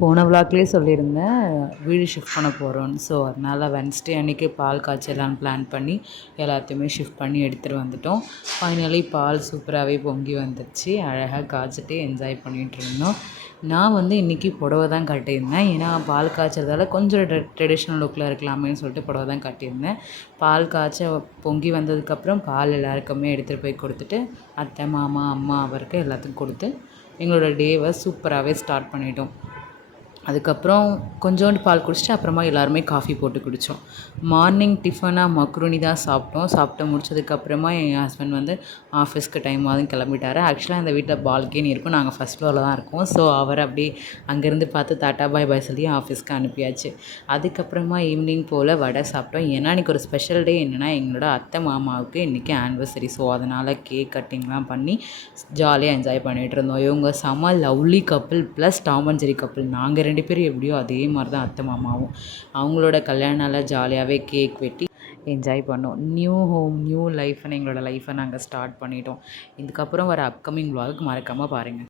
போன விளாக்லேயே சொல்லியிருந்தேன் வீடு ஷிஃப்ட் பண்ண போகிறோன்னு ஸோ அதனால் வென்ஸ்டே அன்றைக்கி பால் காய்ச்சலான்னு பிளான் பண்ணி எல்லாத்தையுமே ஷிஃப்ட் பண்ணி எடுத்துகிட்டு வந்துட்டோம். ஃபைனலி பால் சூப்பராகவே பொங்கி வந்துடுச்சு அழகாக காய்ச்சிட்டு என்ஜாய் பண்ணிகிட்டு இருந்தோம். நான் வந்து இன்றைக்கி புடவை தான் கட்டியிருந்தேன். ஏன்னா பால் காய்ச்சறதால கொஞ்சம் ட்ரெடிஷ்னல் லுக்கில் இருக்கலாமேன்னு சொல்லிட்டு புடவை தான் கட்டியிருந்தேன். பால் காய்ச்ச பொங்கி வந்ததுக்கப்புறம் பால் எல்லாருக்குமே எடுத்துகிட்டு போய் கொடுத்துட்டு அத்தை மாமா அம்மா அவருக்கு எல்லாத்துக்கும் கொடுத்து எங்களோட டேவை சூப்பராகவே ஸ்டார்ட் பண்ணிட்டோம். அதுக்கப்புறம் கொஞ்சோண்டு பால் குடிச்சிட்டு அப்புறமா எல்லாருமே காஃபி போட்டு குடித்தோம் மார்னிங் டிஃபனாக மக்ருனி தான் சாப்பிட்டோம். சாப்பிட்டு முடிச்சதுக்கப்புறமா என் ஹஸ்பண்ட் வந்து ஆஃபீஸ்க்கு டைம் ஆகுதுன்னு கிளம்பிட்டார். ஆக்சுவலாக இந்த வீட்டில் பால்கனி இருக்கும். நாங்கள் ஃபஸ்ட் ஃப்ளோரில் தான் இருக்கோம். ஸோ அவர் அப்படியே அங்கேருந்து பார்த்து டாட்டா பாய் பாய் சொல்லி ஆஃபீஸ்க்கு அனுப்பியாச்சு. அதுக்கப்புறமா ஈவினிங் போல் வடை சாப்பிட்டோம். ஏன்னா இன்றைக்கி ஒரு ஸ்பெஷல் டே என்னென்னா எங்களோட அத்தை மாமாவுக்கு இன்றைக்கி ஆனிவர்சரி ஸோ அதனால் கேக் கட்டிங்லாம் பண்ணி ஜாலியாக என்ஜாய் பண்ணிகிட்டு இருந்தோம். இவங்க செம lovely couple plus Tom and Jerry couple நாங்கள் ரெண்டு ரெண்டு பேரும் எப்படியோ அதே மாதிரி தான் அத்தை மாமாவும். அவங்களோட கல்யாணால ஜாலியாகவே கேக் வெட்டி என்ஜாய் பண்ணோம். நியூ ஹோம் நியூ லைஃப்னு எங்களோட லைஃப்பை நாங்கள் ஸ்டார்ட் பண்ணிட்டோம். இதுக்கப்புறம் வர அப்கமிங் vlog மறக்காமல் பாருங்கள்